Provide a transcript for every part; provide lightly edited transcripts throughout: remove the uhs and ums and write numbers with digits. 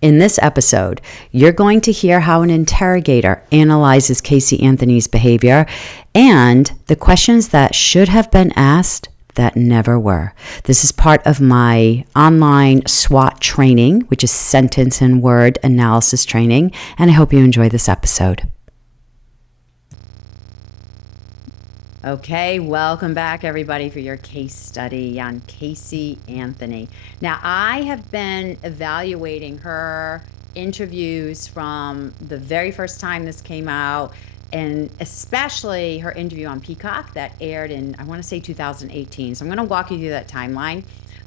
In this episode, you're going to hear how an interrogator analyzes Casey Anthony's behavior and the questions that should have been asked that never were. This is part of my online SWAT training, which is sentence and word analysis training, and I hope you enjoy this episode. Okay, welcome back everybody for your case study on Casey Anthony. Now, I have been evaluating her interviews from the very first time this came out, and especially her interview on Peacock that aired in, I want to say 2018. So I'm going to walk you through that timeline.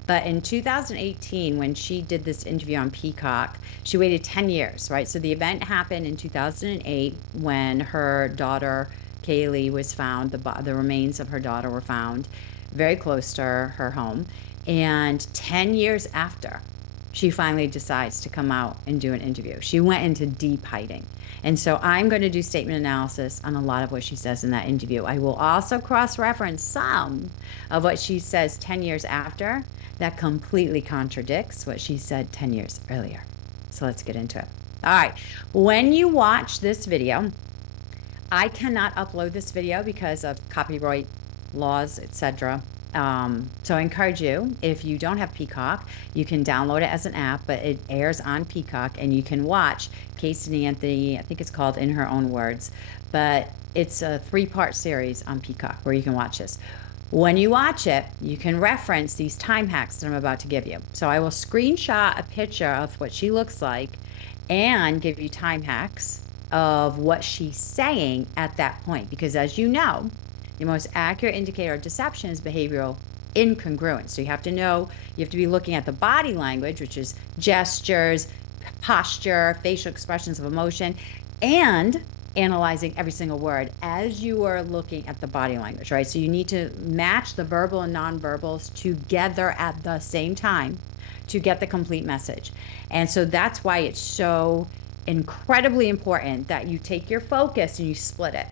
But in 2018, when she did this interview on Peacock, she waited 10 years, right? So the event happened in 2008 when her daughter Kaylee was found, the remains of her daughter were found very close to her home. And 10 years after, she finally decides to come out and do an interview. She went into deep hiding. And so I'm going to do statement analysis on a lot of what she says in that interview. I will also cross-reference some of what she says 10 years after that completely contradicts what she said 10 years earlier. So let's get into it. All right. When you watch this video, I cannot upload this video because of copyright laws, etc. So I encourage you, if you don't have Peacock, you can download it as an app, but it airs on Peacock and you can watch Casey Anthony, I think it's called In Her Own Words, but it's a 3-part series on Peacock where you can watch this. When you watch it, you can reference these time hacks that I'm about to give you. So I will screenshot a picture of what she looks like and give you time hacks of what she's saying at that point. Because as you know, the most accurate indicator of deception is behavioral incongruence. So you have to know, you have to be looking at the body language, which is gestures, posture, facial expressions of emotion, and analyzing every single word as you are looking at the body language, right? So you need to match the verbal and nonverbals together at the same time to get the complete message. And so that's why it's so incredibly important that you take your focus and you split it.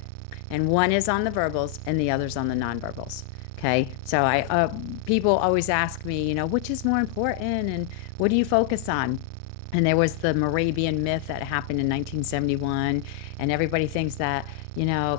And one is on the verbals and the other's on the nonverbals. Okay. So people always ask me, which is more important and what do you focus on? And there was the Moravian myth that happened in 1971, and everybody thinks that,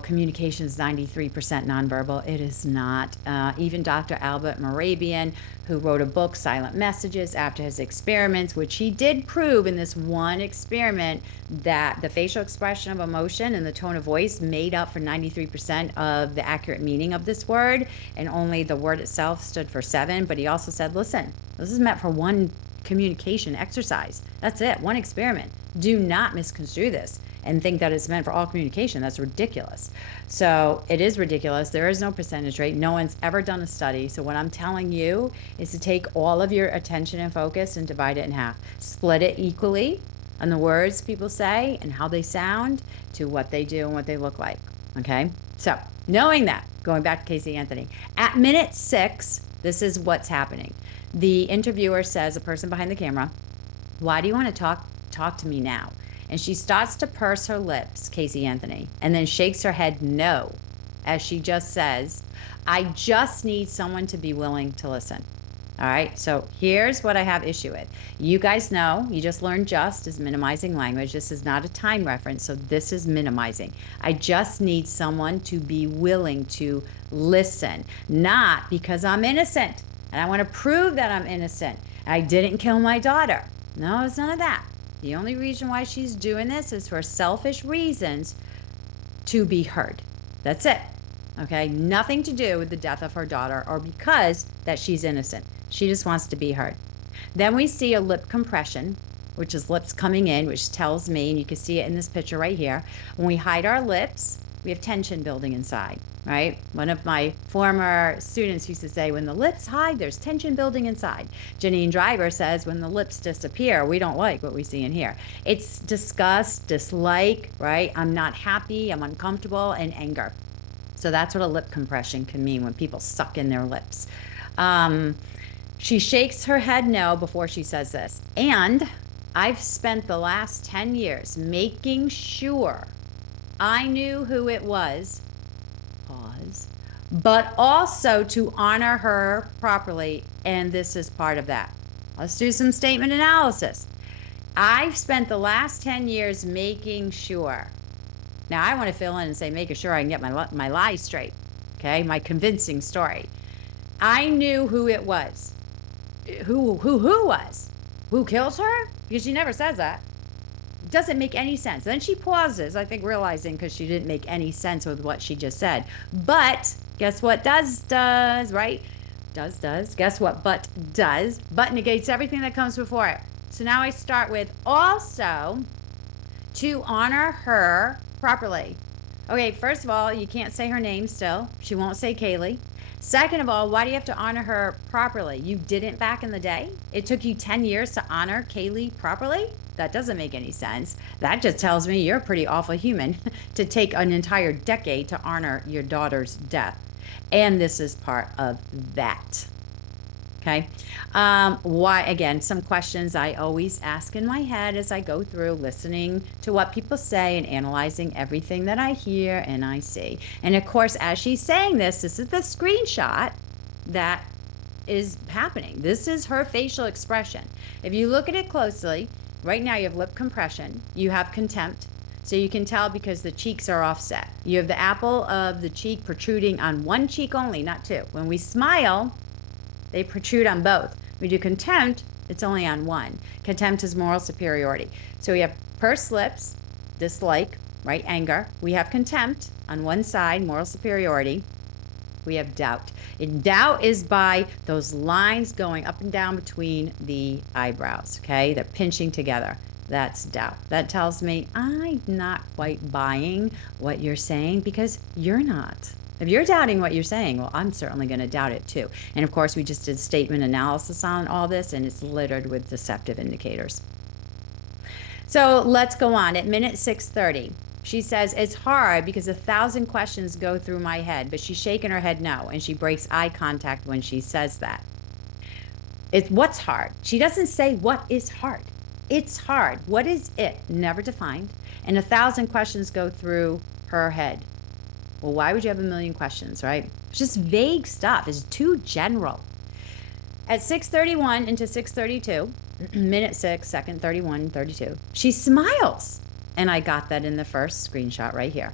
communication is 93% nonverbal. It is not. Even Dr. Albert Moravian, who wrote a book, Silent Messages, after his experiments, which he did prove in this one experiment that the facial expression of emotion and the tone of voice made up for 93% of the accurate meaning of this word, and only the word itself stood for 7. But he also said, listen, this is meant for one communication exercise. That's it, one experiment. Do not misconstrue this and think that it's meant for all communication. That's ridiculous. So it is ridiculous. There is no percentage rate. No one's ever done a study. So what I'm telling you is to take all of your attention and focus and divide it in half. Split it equally on the words people say and how they sound to what they do and what they look like. Okay? So knowing that, going back to Casey Anthony, at minute 6, this is what's happening. The interviewer says, a person behind the camera, why do you want to talk to me now? And she starts to purse her lips, Casey Anthony, and then shakes her head no, as she just says, I just need someone to be willing to listen. All right, so here's what I have issue with. You guys know, you just learned just is minimizing language. This is not a time reference, so this is minimizing. I just need someone to be willing to listen, not because I'm innocent. And I want to prove that I'm innocent. I didn't kill my daughter. No, it's none of that. The only reason why she's doing this is for selfish reasons to be heard. That's it. Okay? Nothing to do with the death of her daughter or because that she's innocent. She just wants to be heard. Then we see a lip compression, which is lips coming in, which tells me, and you can see it in this picture right here, when we hide our lips, we have tension building inside, right? One of my former students used to say, when the lips hide, there's tension building inside. Janine Driver says, when the lips disappear, we don't like what we see in here. It's disgust, dislike, right? I'm not happy, I'm uncomfortable, and anger. So that's what a lip compression can mean when people suck in their lips. She shakes her head no before she says this. And I've spent the last 10 years making sure I knew who it was, pause, but also to honor her properly, and this is part of that. Let's do some statement analysis. I've spent the last 10 years making sure. Now, I want to fill in and say, making sure I can get my lies straight, okay? My convincing story. I knew who it was. Who was? Who kills her? Because she never says that. It doesn't make any sense. Then she pauses, I think, realizing because she didn't make any sense with what she just said. But guess what does, right? Does. Guess what but does? But negates everything that comes before it. So now I start with also to honor her properly. Okay, first of all, you can't say her name still. She won't say Kaylee. Second of all, why do you have to honor her properly? You didn't back in the day? It took you 10 years to honor Kaylee properly? That doesn't make any sense. That just tells me you're a pretty awful human to take an entire decade to honor your daughter's death. And this is part of that. Okay. Why, again, some questions I always ask in my head as I go through listening to what people say and analyzing everything that I hear and I see. And of course, as she's saying this is the screenshot that is happening. This is her facial expression. If you look at it closely, right now you have lip compression, you have contempt. So you can tell because the cheeks are offset. You have the apple of the cheek protruding on one cheek only, not two. When we smile, they protrude on both. We do contempt, it's only on one. Contempt is moral superiority. So we have pursed lips, dislike, right? Anger. We have contempt on one side, moral superiority. We have doubt. And doubt is by those lines going up and down between the eyebrows, okay? They're pinching together. That's doubt. That tells me I'm not quite buying what you're saying because you're not. If you're doubting what you're saying, well, I'm certainly going to doubt it too. And of course, we just did statement analysis on all this, and it's littered with deceptive indicators. So let's go on. At minute 6:30, she says, it's hard because 1,000 questions go through my head, but she's shaking her head no, and she breaks eye contact when she says that. It's what's hard. She doesn't say what is hard. It's hard. What is it? Never defined. And 1,000 questions go through her head. Well, why would you have a million questions, right? It's just vague stuff. It's too general. At 6:31 into 6:32, minute 6, second 31, 32, she smiles. And I got that in the first screenshot right here.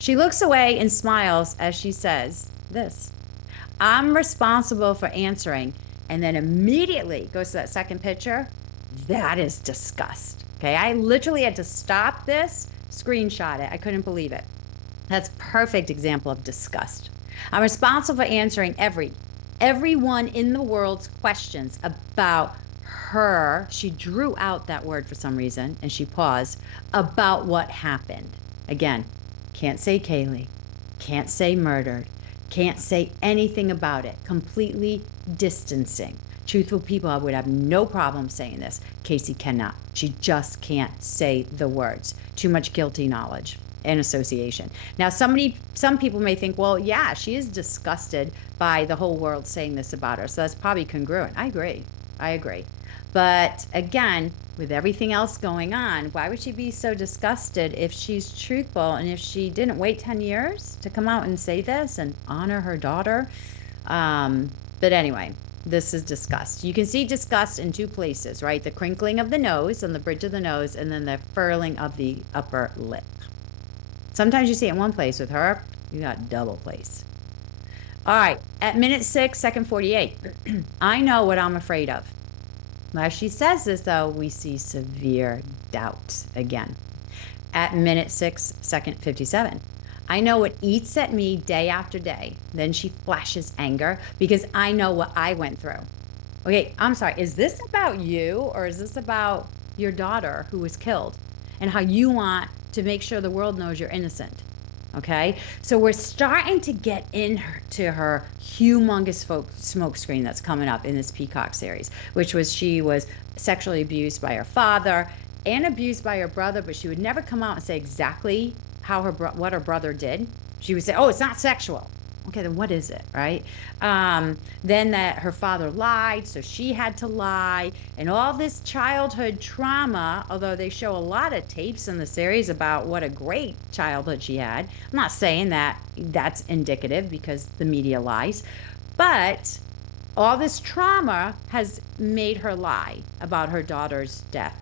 She looks away and smiles as she says this. I'm responsible for answering. And then immediately goes to that second picture. That is disgust. Okay, I literally had to stop this, screenshot it. I couldn't believe it. That's perfect example of disgust. I'm responsible for answering everyone in the world's questions about her. She drew out that word for some reason and she paused about what happened. Again, can't say Kaylee, can't say murdered, can't say anything about it. Completely distancing. Truthful people, I would have no problem saying this. Casey cannot. She just can't say the words. Too much guilty knowledge and association. Now, some people may think, well, yeah, she is disgusted by the whole world saying this about her. So that's probably congruent. I agree. But again, with everything else going on, why would she be so disgusted if she's truthful and if she didn't wait 10 years to come out and say this and honor her daughter? But anyway, this is disgust. You can see disgust in two places, right? The crinkling of the nose on the bridge of the nose and then the furling of the upper lip. Sometimes you see it in one place. With her, you got double place. All right, at minute 6, second 48, I know what I'm afraid of. As she says this, though, we see severe doubt again. At minute 6, second 57, I know what eats at me day after day. Then she flashes anger because I know what I went through. Okay, I'm sorry, is this about you or is this about your daughter who was killed and how you want to make sure the world knows you're innocent? Okay, so we're starting to get into her humongous smoke screen that's coming up in this Peacock series, which was she was sexually abused by her father and abused by her brother, but she would never come out and say exactly how what her brother did. She would say, oh, it's not sexual. Okay, then what is it, right? Then that her father lied, so she had to lie, and all this childhood trauma, although they show a lot of tapes in the series about what a great childhood she had. I'm not saying that that's indicative because the media lies, but all this trauma has made her lie about her daughter's death.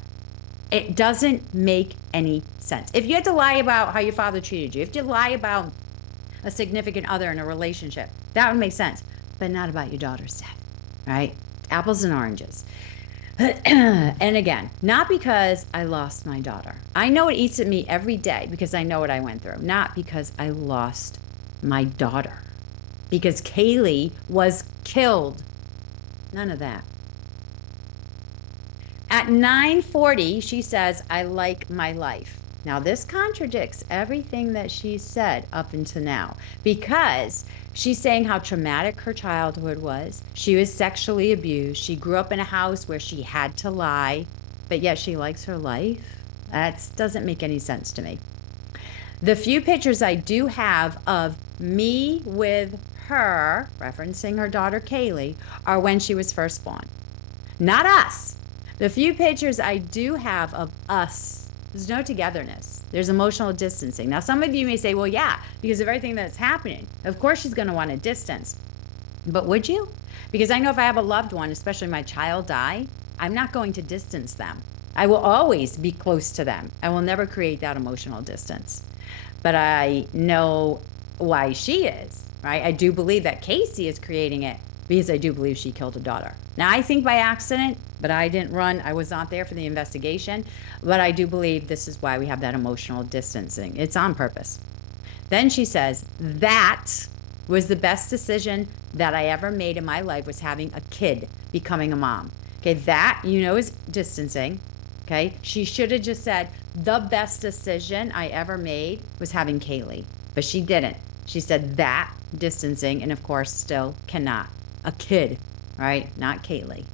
It doesn't make any sense. If you had to lie about how your father treated you, if you lie about a significant other in a relationship, that would make sense, but not about your daughter's death, right? Apples and oranges. And again, not because I lost my daughter. I know it eats at me every day because I know what I went through, not because I lost my daughter. Because Kaylee was killed. None of that. At 9:40, she says, I like my life. Now, this contradicts everything that she said up until now, because she's saying how traumatic her childhood was. She was sexually abused. She grew up in a house where she had to lie, but yet she likes her life. That doesn't make any sense to me. The few pictures I do have of me with her, referencing her daughter Kaylee, are when she was first born. Not us. The few pictures I do have of us, there's no togetherness. There's emotional distancing. Now, some of you may say, well, yeah, because of everything that's happening. Of course she's going to want a distance. But would you? Because I know if I have a loved one, especially my child die, I'm not going to distance them. I will always be close to them. I will never create that emotional distance. But I know why she is, right? I do believe that Casey is creating it because I do believe she killed a daughter. Now, I think by accident, but I didn't run. I was not there for the investigation. But I do believe this is why we have that emotional distancing. It's on purpose. Then she says, that was the best decision that I ever made in my life, was having a kid, becoming a mom. Okay, that, is distancing. Okay, she should have just said, the best decision I ever made was having Kaylee. But she didn't. She said that, distancing, and of course, still cannot. A kid, right? Not Kaylee.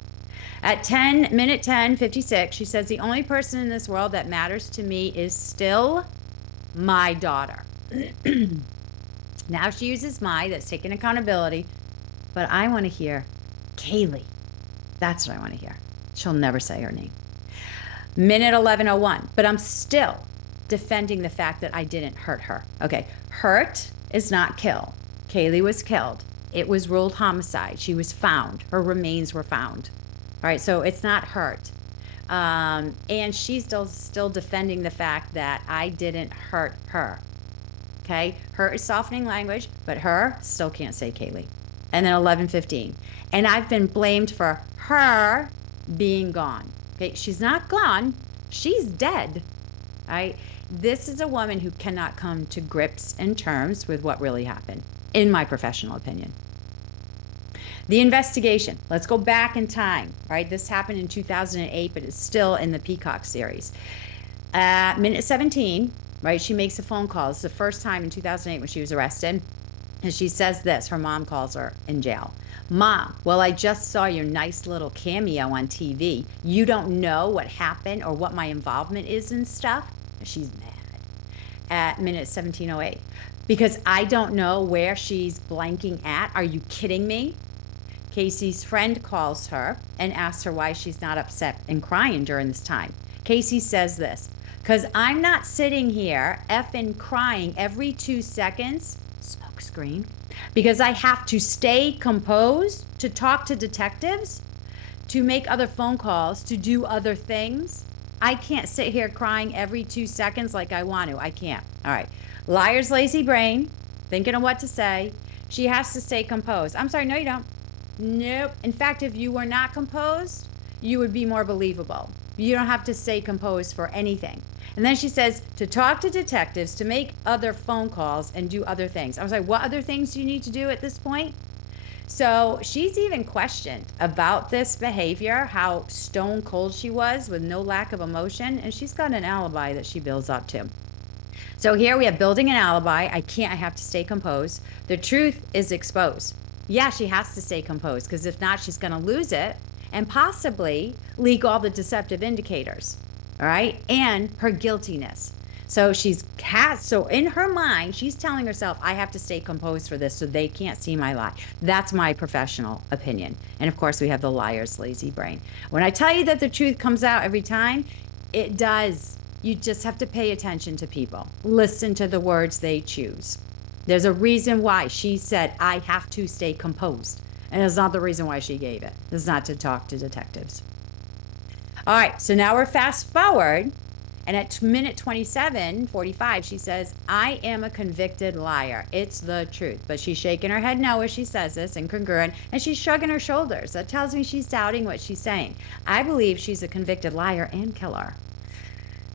At 10:56, she says, the only person in this world that matters to me is still my daughter. Now she uses my, that's taking accountability, but I want to hear Kaylee. That's what I want to hear. She'll never say her name. Minute 11:01, but I'm still defending the fact that I didn't hurt her. Okay, hurt is not kill. Kaylee was killed. It was ruled homicide. She was found. Her remains were found. All right, so it's not hurt. And she's still defending the fact that I didn't hurt her. Okay, hurt is softening language, but her still can't say Kaylee. And then 11:15, and I've been blamed for her being gone. Okay, she's not gone. She's dead. All right, this is a woman who cannot come to grips and terms with what really happened, in my professional opinion. The investigation. Let's go back in time, right? This happened in 2008, but it's still in the Peacock series. At minute 17, right, she makes a phone call. It's the first time in 2008 when she was arrested. And she says this, her mom calls her in jail. Mom, well, I just saw your nice little cameo on TV. You don't know what happened or what my involvement is and stuff? She's mad. At minute 17:08. Because I don't know where she's blanking at. Are you kidding me? Casey's friend calls her and asks her why she's not upset and crying during this time. Casey says this, because I'm not sitting here effing crying every 2 seconds, smoke screen, because I have to stay composed to talk to detectives, to make other phone calls, to do other things. I can't sit here crying every 2 seconds like I want to. I can't. All right. Liar's lazy brain, thinking of what to say. She has to stay composed. I'm sorry, no, you don't. Nope. In fact, if you were not composed, you would be more believable. You don't have to stay composed for anything. And then she says to talk to detectives, to make other phone calls and do other things. I was like, what other things do you need to do at this point? So she's even questioned about this behavior, how stone cold she was with no lack of emotion. And she's got an alibi that she builds up to. So here we have building an alibi. I have to stay composed. The truth is exposed. Yeah, she has to stay composed, because if not, she's going to lose it and possibly leak all the deceptive indicators, all right, and her guiltiness. So so in her mind, she's telling herself, I have to stay composed for this so they can't see my lie. That's my professional opinion. And of course, we have the liar's lazy brain. When I tell you that the truth comes out every time, it does. You just have to pay attention to people. Listen to the words they choose. There's a reason why she said, I have to stay composed. And it's not the reason why she gave it. It's not to talk to detectives. All right, so now we're fast forward. And at minute 27:45, she says, I am a convicted liar. It's the truth. But she's shaking her head no as she says this, incongruent, and she's shrugging her shoulders. That tells me she's doubting what she's saying. I believe she's a convicted liar and killer.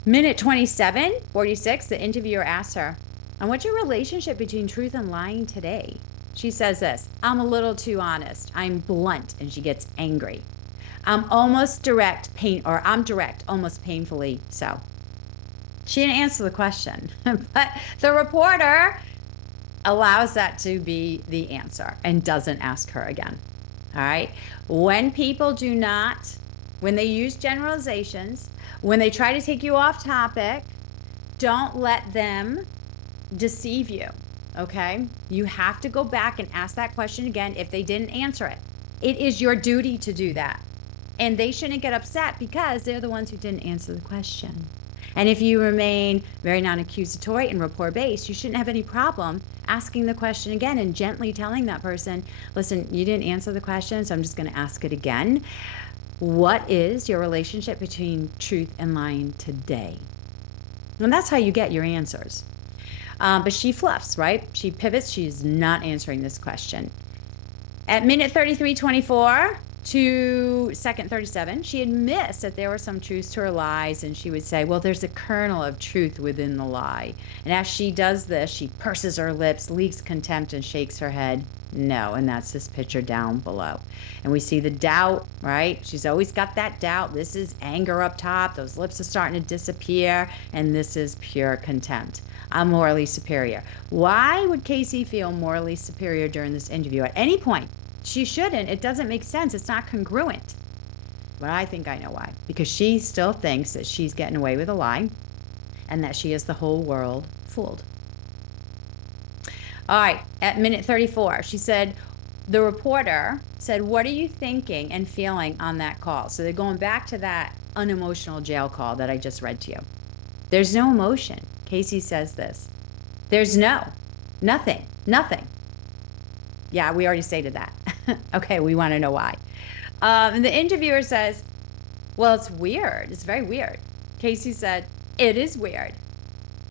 Minute 27:46, the interviewer asks her, and what's your relationship between truth and lying today? She says this, I'm a little too honest. I'm blunt, and she gets angry. I'm direct, almost painfully so. She didn't answer the question, but the reporter allows that to be the answer and doesn't ask her again. All right. When people when they use generalizations, when they try to take you off topic, don't let them deceive you. Okay. You have to go back and ask that question again if they didn't answer it. It is your duty to do that. And they shouldn't get upset because they're the ones who didn't answer the question. And if you remain very non-accusatory and rapport-based, you shouldn't have any problem asking the question again and gently telling that person, listen, you didn't answer the question, so I'm just going to ask it again. What is your relationship between truth and lying today? And that's how you get your answers. But she fluffs, right? She pivots. She's not answering this question. At minute 33:24 to second 37, she admits that there were some truths to her lies, and she would say, well, there's a kernel of truth within the lie. And as she does this, she purses her lips, leaks contempt, and shakes her head no. And that's this picture down below. And we see the doubt, right? She's always got that doubt. This is anger up top. Those lips are starting to disappear. And this is pure contempt. I'm morally superior. Why would Casey feel morally superior during this interview at any point? She shouldn't. It doesn't make sense. It's not congruent. But I think I know why. Because she still thinks that she's getting away with a lie and that she has the whole world fooled. All right. At minute 34, she said, the reporter said, what are you thinking and feeling on that call? So they're going back to that unemotional jail call that I just read to you. There's no emotion. Casey says this. There's nothing. Yeah, we already stated that. Okay, we want to know why. And the interviewer says, well, it's weird. It's very weird. Casey said, it is weird.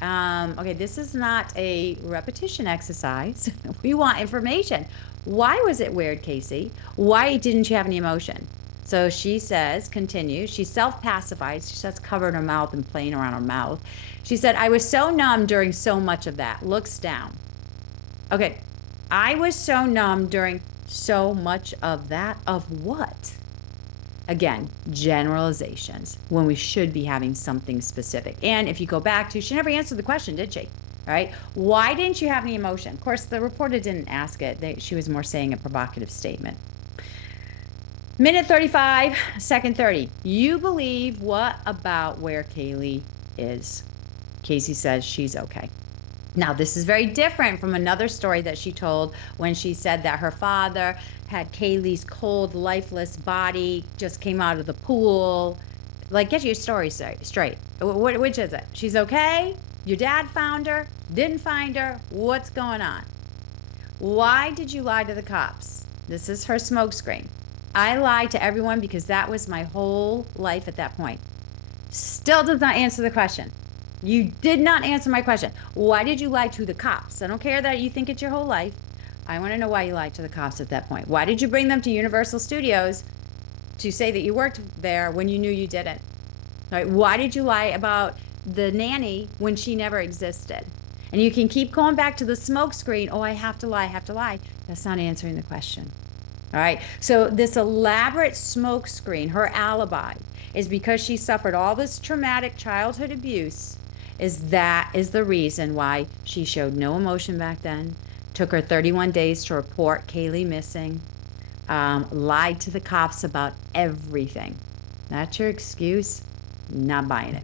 Okay, this is not a repetition exercise. We want information. Why was it weird, Casey? Why didn't you have any emotion? So she says, continues, she self-pacifies. She starts covering her mouth and playing around her mouth. She said, I was so numb during so much of that. Looks down. Okay, I was so numb during so much of that. Of what? Again, generalizations when we should be having something specific. And if you go back to, she never answered the question, did she? Right? Why didn't you have any emotion? Of course, the reporter didn't ask it. She was more saying a provocative statement. Minute 35, second 30. You believe what about where Kaylee is? Casey says she's okay. Now, this is very different from another story that she told when she said that her father had Kaylee's cold, lifeless body, just came out of the pool. Like, get your story straight. Which is it? She's okay? Your dad found her? Didn't find her? What's going on? Why did you lie to the cops? This is her smokescreen. I lied to everyone because that was my whole life at that point. Still does not answer the question. You did not answer my question. Why did you lie to the cops? I don't care that you think it's your whole life. I want to know why you lied to the cops at that point. Why did you bring them to Universal Studios to say that you worked there when you knew you didn't? All right, why did you lie about the nanny when she never existed? And you can keep going back to the smoke screen. Oh, I have to lie. That's not answering the question. All right, so this elaborate smoke screen, her alibi, is because she suffered all this traumatic childhood abuse. That is the reason why she showed no emotion back then, took her 31 days to report Kaylee missing, lied to the cops about everything. That's your excuse? Not buying it.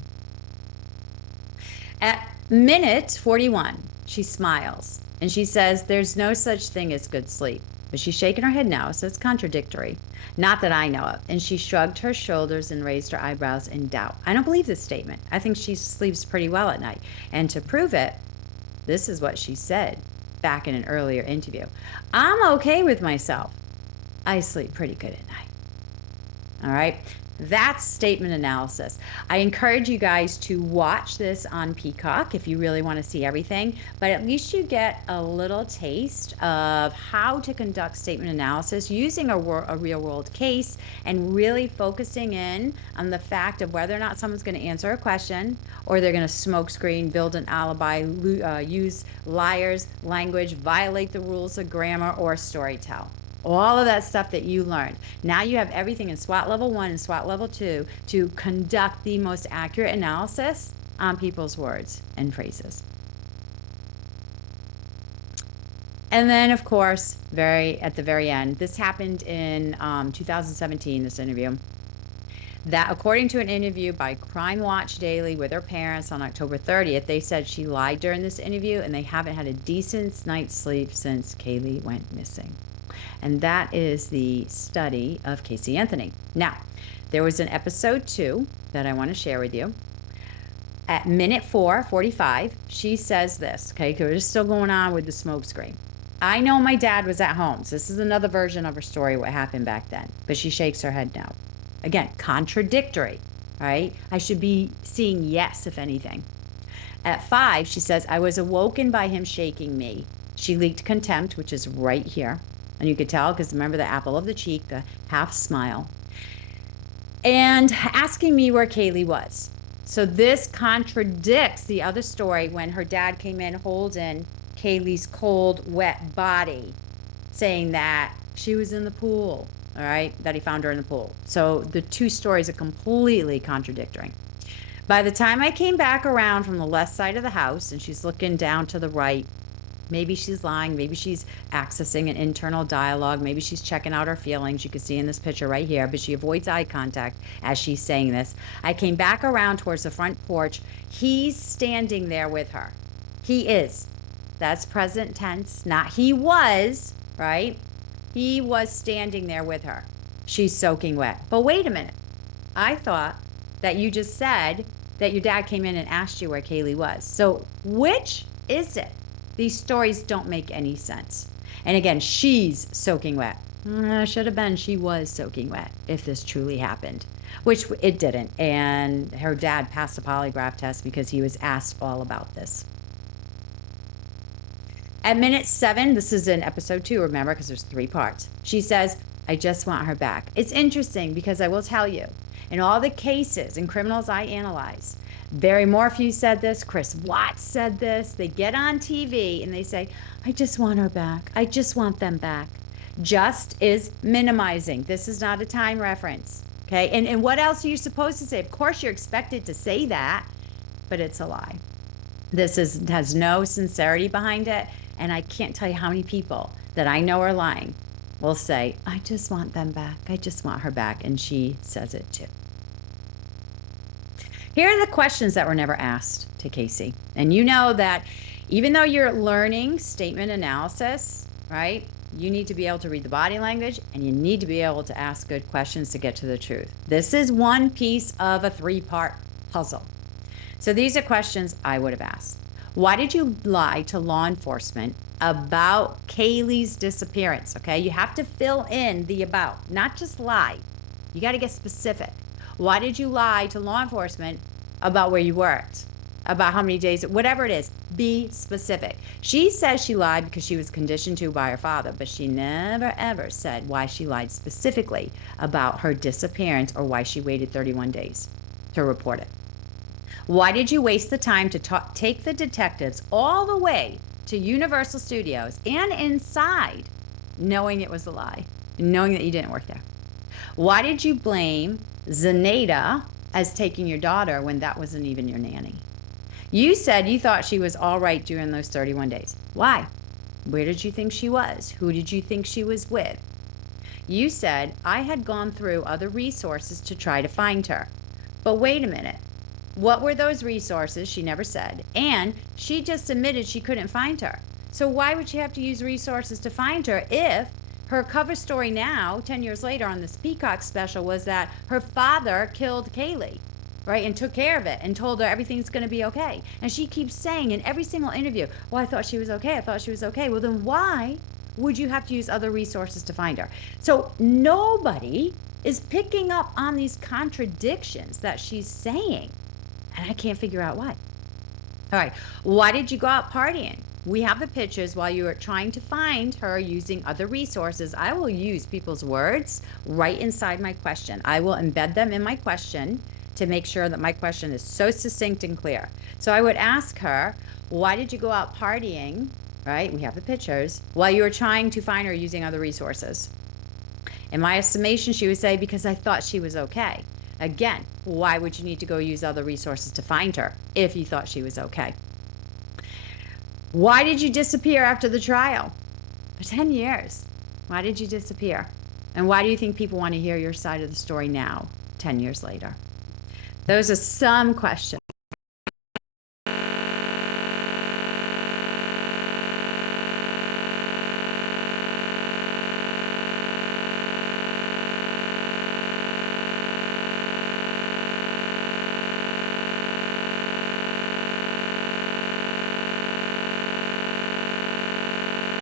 At minute 41, she smiles and she says there's no such thing as good sleep. But she's shaking her head now, so it's contradictory. Not that I know of. And she shrugged her shoulders and raised her eyebrows in doubt. I don't believe this statement. I think she sleeps pretty well at night. And to prove it, this is what she said back in an earlier interview. I'm okay with myself. I sleep pretty good at night. All right. That's statement analysis. I encourage you guys to watch this on Peacock if you really want to see everything, but at least you get a little taste of how to conduct statement analysis using a real world case and really focusing in on the fact of whether or not someone's going to answer a question or they're going to smokescreen, build an alibi, use liars, language, violate the rules of grammar, or storytell. All of that stuff that you learned. Now you have everything in SWAT level 1 and SWAT level 2 to conduct the most accurate analysis on people's words and phrases. And then, of course, at the very end, this happened in 2017, this interview, that according to an interview by Crime Watch Daily with her parents on October 30th, they said she lied during this interview and they haven't had a decent night's sleep since Kaylee went missing. And that is the study of Casey Anthony. Now, there was an episode 2 that I want to share with you. At minute 4:45, she says this, okay, because we're still going on with the smoke screen. I know my dad was at home. So this is another version of her story, what happened back then. But she shakes her head no. Again, contradictory, right? I should be seeing yes, if anything. At 5, she says, I was awoken by him shaking me. She leaked contempt, which is right here. And you could tell because remember the apple of the cheek, the half smile. And asking me where Kaylee was. So this contradicts the other story when her dad came in holding Kaylee's cold, wet body, saying that she was in the pool, all right, that he found her in the pool. So the two stories are completely contradictory. By the time I came back around from the left side of the house and she's looking down to the right, maybe she's lying, maybe she's accessing an internal dialogue, maybe she's checking out her feelings. You can see in this picture right here, but she avoids eye contact as she's saying this. I came back around towards the front porch. He's standing there with her. He is. That's present tense, not he was, right? He was standing there with her. She's soaking wet. But wait a minute. I thought that you just said that your dad came in and asked you where Kaylee was. So which is it? These stories don't make any sense. And again, she's soaking wet. Should have been she was soaking wet if this truly happened, which it didn't. And her dad passed a polygraph test because he was asked all about this. At minute 7, this is in episode 2, remember, because there's 3 parts. She says, I just want her back. It's interesting because I will tell you, in all the cases and criminals I analyze, Barry Morphew said this, Chris Watts said this. They get on TV and they say, I just want her back. I just want them back. Just is minimizing. This is not a time reference. Okay. And what else are you supposed to say? Of course, you're expected to say that, but it's a lie. This has no sincerity behind it. And I can't tell you how many people that I know are lying will say, I just want them back. I just want her back. And she says it too. Here are the questions that were never asked to Casey. And you know that even though you're learning statement analysis, right, you need to be able to read the body language and you need to be able to ask good questions to get to the truth. This is one piece of a 3-part puzzle. So these are questions I would have asked. Why did you lie to law enforcement about Kaylee's disappearance? Okay, you have to fill in the about, not just lie. You got to get specific. Why did you lie to law enforcement about where you worked, about how many days, whatever it is? Be specific. She says she lied because she was conditioned to by her father, but she never ever said why she lied specifically about her disappearance or why she waited 31 days to report it. Why did you waste the time to take the detectives all the way to Universal Studios and inside, knowing it was a lie, knowing that you didn't work there? Why did you blame Zenaida as taking your daughter when that wasn't even your nanny? You said you thought she was all right during those 31 days. Why? Where did you think she was? Who did you think she was with? You said I had gone through other resources to try to find her. But wait a minute. What were those resources? She never said. And she just admitted she couldn't find her. So why would she have to use resources to find her if her cover story now, 10 years later on this Peacock special, was that her father killed Kaylee, right, and took care of it and told her everything's going to be okay. And she keeps saying in every single interview, well, I thought she was okay. I thought she was okay. Well, then why would you have to use other resources to find her? So nobody is picking up on these contradictions that she's saying, and I can't figure out why. All right, why did you go out partying? We have the pictures while you were trying to find her using other resources. I will use people's words right inside my question. I will embed them in my question to make sure that my question is so succinct and clear. So I would ask her, why did you go out partying, right? We have the pictures, while you were trying to find her using other resources. In my estimation, she would say, because I thought she was okay. Again, why would you need to go use other resources to find her if you thought she was okay? Why did you disappear after the trial? For 10 years. Why did you disappear? And why do you think people want to hear your side of the story now, 10 years later? Those are some questions